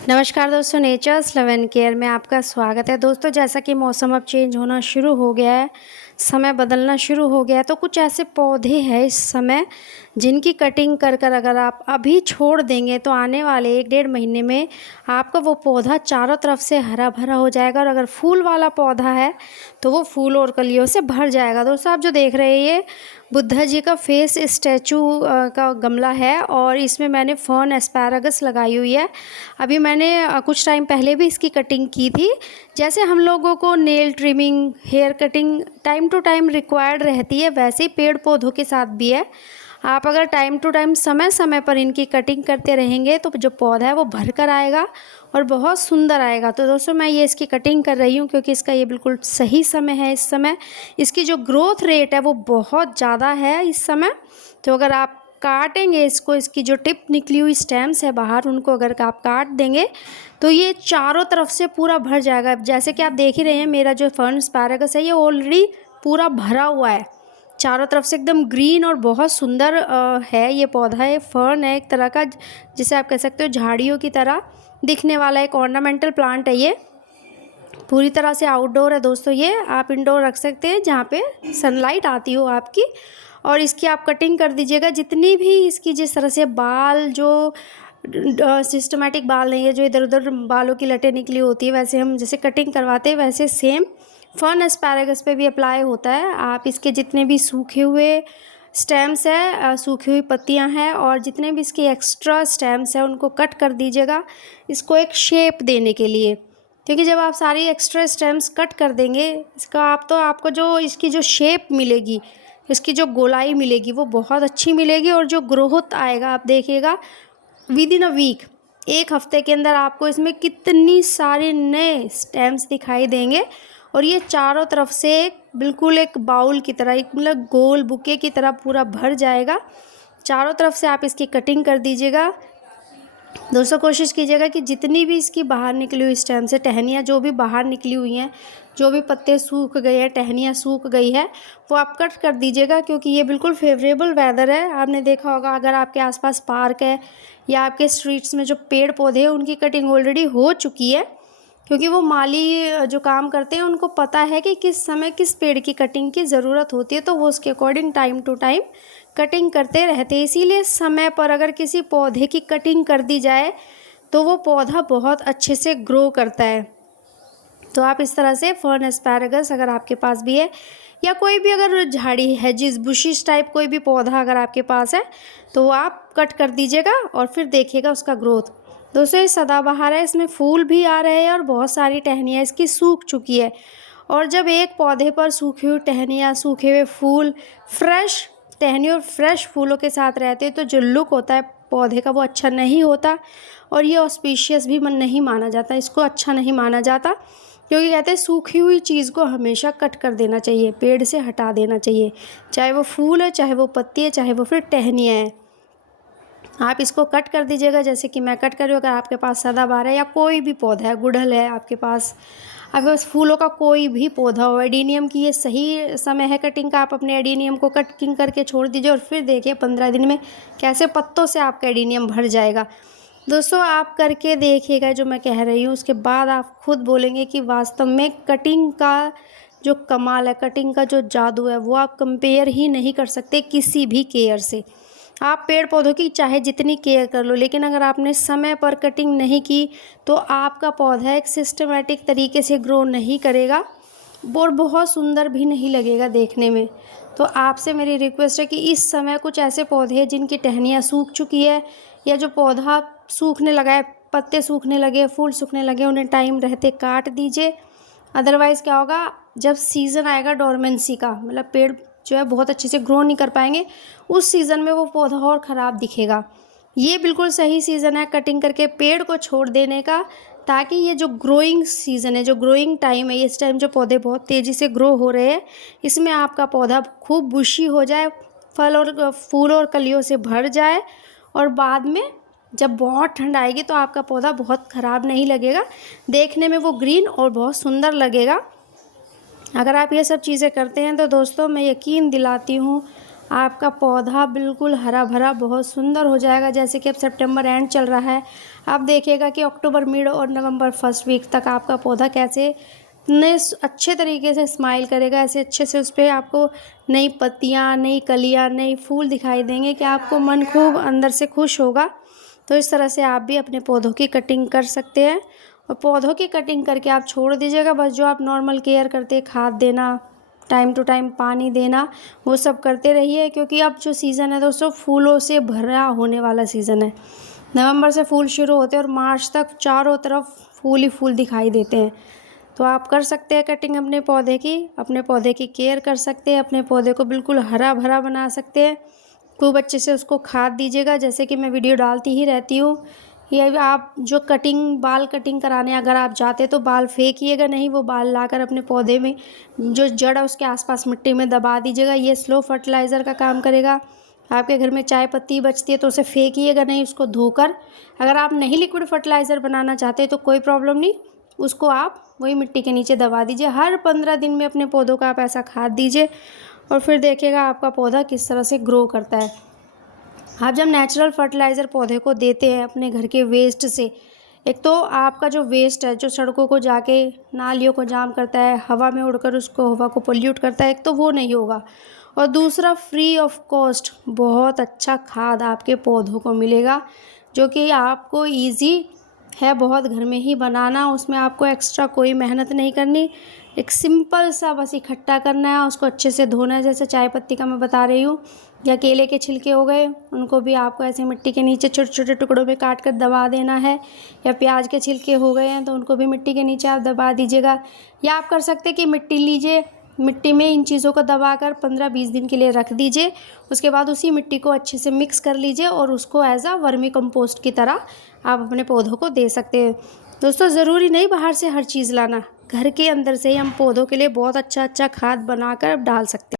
नमस्कार दोस्तों, natures love and care में आपका स्वागत है। दोस्तों, जैसा कि मौसम अब चेंज होना शुरू हो गया है, समय बदलना शुरू हो गया है, तो कुछ ऐसे पौधे हैं इस समय जिनकी कटिंग कर कर अगर आप अभी छोड़ देंगे तो आने वाले 1 डेढ़ महीने में आपका वो पौधा चारों तरफ से हरा भरा हो जाएगा। और अगर फूल वाला पौधा है तो वो फूल और कलियों से भर जाएगा। दोस्तों, आप जो देख रहे हैं ये बुद्धा जी का फेस स्टैचू का गमला है और इसमें मैंने फर्न एस्पैरागस लगाई हुई है। अभी मैंने कुछ टाइम पहले भी इसकी कटिंग की थी। जैसे हम लोगों को nail trimming, hair cutting time to time required रहती है, वैसे ही पेड़ पौधों के साथ भी है। आप अगर टाइम टू टाइम समय समय पर इनकी कटिंग करते रहेंगे तो जो पौधा है वो भर कर आएगा और बहुत सुंदर आएगा। तो दोस्तों, मैं ये इसकी कटिंग कर रही हूँ क्योंकि इसका ये बिल्कुल सही समय है। इस समय इसकी जो ग्रोथ रेट है वो बहुत ज़्यादा है इस समय। तो अगर आप काटेंगे इसको, इसकी जो टिप निकली हुई स्टेम्स है बाहर, उनको अगर आप काट देंगे तो ये चारों तरफ से पूरा भर जाएगा। जैसे कि आप देख ही रहे हैं, मेरा जो फर्न एस्पैरागस है ये ऑलरेडी पूरा भरा हुआ है, चारों तरफ से एकदम ग्रीन और बहुत सुंदर है ये पौधा। है फर्न है एक तरह का, जिसे आप कह सकते हो झाड़ियों की तरह दिखने वाला एक ऑर्नामेंटल प्लांट है। ये पूरी तरह से आउटडोर है दोस्तों। ये आप इंडोर रख सकते हैं जहाँ पे सनलाइट आती हो आपकी। और इसकी आप कटिंग कर दीजिएगा। जितनी भी इसकी जिस तरह से बाल, जो सिस्टमेटिक बाल नहीं है, जो इधर उधर बालों की लटें निकली होती है, वैसे हम जैसे कटिंग करवाते हैं वैसे सेम फर्न एस्पैरागस पे भी अप्लाई होता है। आप इसके जितने भी सूखे हुए स्टेम्स है, सूखी हुई पत्तियां हैं और जितने भी इसके एक्स्ट्रा स्टेम्स हैं उनको कट कर दीजिएगा, इसको एक शेप देने के लिए। क्योंकि जब आप सारी एक्स्ट्रा स्टेम्स कट कर देंगे इसका, आपको जो इसकी जो शेप मिलेगी, इसकी जो गोलाई मिलेगी वो बहुत अच्छी मिलेगी। और जो ग्रोथ आएगा आप देखिएगा, विद इन अ वीक, एक हफ्ते के अंदर आपको इसमें कितनी सारे नए स्टेम्स दिखाई देंगे। और ये चारों तरफ से बिल्कुल एक बाउल की तरह, एक मतलब गोल बुके की तरह पूरा भर जाएगा। चारों तरफ से आप इसकी कटिंग कर दीजिएगा। दोस्तों, कोशिश कीजिएगा कि जितनी भी इसकी बाहर निकली हुई स्टेम से टहनियाँ जो भी बाहर निकली हुई हैं, जो भी पत्ते सूख गए हैं, टहनियाँ सूख गई है, वो आप कट कर दीजिएगा। क्योंकि ये बिल्कुल फेवरेबल वेदर है। आपने देखा होगा, अगर आपके आसपास पार्क है या आपके स्ट्रीट्स में जो पेड़ पौधे हैं उनकी कटिंग ऑलरेडी हो चुकी है। क्योंकि वो माली जो काम करते हैं उनको पता है कि किस समय किस पेड़ की कटिंग की ज़रूरत होती है, तो वो उसके according time to time cutting करते रहते हैं। इसीलिए समय पर अगर किसी पौधे की कटिंग कर दी जाए तो वो पौधा बहुत अच्छे से ग्रो करता है। तो आप इस तरह से फर्न एस्पैरागस अगर आपके पास भी है, या कोई भी अगर झाड़ी है, जिस बुशिश टाइप कोई भी पौधा अगर आपके पास है, तो वो आप कट कर दीजिएगा और फिर देखिएगा उसका ग्रोथ। दोस्तों, ये सदाबहार है, इसमें फूल भी आ रहे हैं और बहुत सारी टहनियाँ इसकी सूख चुकी है। और जब एक पौधे पर सूखी हुई टहनियाँ, सूखे हुए फूल, फ्रेश टहनी और फ्रेश फूलों के साथ रहते हैं तो जो लुक होता है पौधे का वो अच्छा नहीं होता। और ये ऑस्पिशियस भी नहीं माना जाता, इसको अच्छा नहीं माना जाता। क्योंकि कहते हैं सूखी हुई चीज़ को हमेशा कट कर देना चाहिए, पेड़ से हटा देना चाहिए, चाहे वो फूल है, चाहे वो पत्ती है, चाहे वो फिर टहनियाँ हैं। आप इसको कट कर दीजिएगा जैसे कि मैं कट कर रही हूँ। अगर आपके पास सदाबहार है या कोई भी पौधा है, गुड़हल है आपके पास फूलों का कोई भी पौधा हो, एडीनियम की ये सही समय है कटिंग का। आप अपने एडीनियम को कटिंग करके छोड़ दीजिए और फिर देखिए 15 दिन में कैसे पत्तों से आपका एडीनियम भर जाएगा। दोस्तों, आप करके देखिएगा जो मैं कह रही हूँ, उसके बाद आप खुद बोलेंगे कि वास्तव में कटिंग का जो कमाल है, कटिंग का जो जादू है, वो आप कंपेयर ही नहीं कर सकते किसी भी केयर से। आप पेड़ पौधों की चाहे जितनी केयर कर लो, लेकिन अगर आपने समय पर कटिंग नहीं की तो आपका पौधा एक सिस्टमेटिक तरीके से ग्रो नहीं करेगा और बहुत सुंदर भी नहीं लगेगा देखने में। तो आपसे मेरी रिक्वेस्ट है कि इस समय कुछ ऐसे पौधे हैं जिनकी टहनियाँ सूख चुकी है या जो पौधा सूखने लगा है, पत्ते सूखने लगे, फूल सूखने लगे, उन्हें टाइम रहते काट दीजिए। अदरवाइज़ क्या होगा, जब सीज़न आएगा डोरमेंसी का, मतलब पेड़ जो है बहुत अच्छे से ग्रो नहीं कर पाएंगे, उस सीज़न में वो पौधा और ख़राब दिखेगा। ये बिल्कुल सही सीज़न है कटिंग करके पेड़ को छोड़ देने का, ताकि ये जो ग्रोइंग सीज़न है, जो ग्रोइंग टाइम है, इस टाइम जो पौधे बहुत तेज़ी से ग्रो हो रहे हैं, इसमें आपका पौधा खूब बुशी हो जाए, फल और फूल और कलियों से भर जाए। और बाद में जब बहुत ठंड आएगी तो आपका पौधा बहुत ख़राब नहीं लगेगा, देखने में वो ग्रीन और बहुत सुंदर लगेगा। अगर आप ये सब चीज़ें करते हैं तो दोस्तों, मैं यकीन दिलाती हूँ आपका पौधा बिल्कुल हरा भरा बहुत सुंदर हो जाएगा। जैसे कि अब सितंबर एंड चल रहा है, आप देखिएगा कि अक्टूबर मिड और नवंबर फर्स्ट वीक तक आपका पौधा कैसे इतने अच्छे तरीके से स्माइल करेगा, ऐसे अच्छे से उस पर आपको नई पत्तियाँ, नई कलियाँ, नई फूल दिखाई देंगे कि आपको मन खूब अंदर से खुश होगा। तो इस तरह से आप भी अपने पौधों की कटिंग कर सकते हैं। और पौधों की कटिंग करके आप छोड़ दीजिएगा, बस जो आप नॉर्मल केयर करते हैं, खाद देना, टाइम टू टाइम पानी देना, वो सब करते रहिए। क्योंकि अब जो सीज़न है दोस्तों, फूलों से भरा होने वाला सीज़न है। नवंबर से फूल शुरू होते हैं और मार्च तक चारों तरफ फूल ही फूल दिखाई देते हैं। तो आप कर सकते हैं कटिंग अपने पौधे की, अपने पौधे की केयर कर सकते हैं, अपने पौधे को बिल्कुल हरा भरा बना सकते हैं। खूब अच्छे से उसको खाद दीजिएगा, जैसे कि मैं वीडियो डालती ही रहती हूँ। ये आप जो बाल कटिंग कराने अगर आप जाते तो बाल फेंकिएगा नहीं, वो बाल लाकर अपने पौधे में जो जड़ है उसके आसपास मिट्टी में दबा दीजिएगा। ये स्लो फर्टिलाइज़र का काम करेगा। आपके घर में चाय पत्ती बचती है तो उसे फेंकिएगा नहीं, उसको धोकर, अगर आप नहीं लिक्विड फर्टिलाइज़र बनाना चाहते तो कोई प्रॉब्लम नहीं, उसको आप वही मिट्टी के नीचे दबा दीजिए। हर 15 दिन में अपने पौधों का आप ऐसा खाद दीजिए और फिर देखिएगा आपका पौधा किस तरह से ग्रो करता है। आप जब नेचुरल फर्टिलाइज़र पौधे को देते हैं अपने घर के वेस्ट से, एक तो आपका जो वेस्ट है जो सड़कों को जाके नालियों को जाम करता है, हवा में उड़कर उसको हवा को पोल्यूट करता है, एक तो वो नहीं होगा। और दूसरा, फ्री ऑफ कॉस्ट बहुत अच्छा खाद आपके पौधों को मिलेगा, जो कि आपको ईज़ी है बहुत घर में ही बनाना। उसमें आपको एक्स्ट्रा कोई मेहनत नहीं करनी, एक सिंपल सा बस इकट्ठा करना है, उसको अच्छे से धोना है। जैसे चाय पत्ती का मैं बता रही हूँ, या केले के छिलके हो गए, उनको भी आपको ऐसे मिट्टी के नीचे छोटे छोटे टुकड़ों में काट कर दबा देना है। या प्याज के छिलके हो गए हैं तो उनको भी मिट्टी के नीचे आप दबा दीजिएगा। या आप कर सकते हैं कि मिट्टी लीजिए, मिट्टी में इन चीज़ों को दबाकर 15-20 दिन के लिए रख दीजिए। उसके बाद उसी मिट्टी को अच्छे से मिक्स कर लीजिए और उसको एज अ वर्मी कंपोस्ट की तरह आप अपने पौधों को दे सकते हैं। दोस्तों, ज़रूरी नहीं बाहर से हर चीज़ लाना, घर के अंदर से ही हम पौधों के लिए बहुत अच्छा अच्छा खाद बनाकर डाल सकते हैं।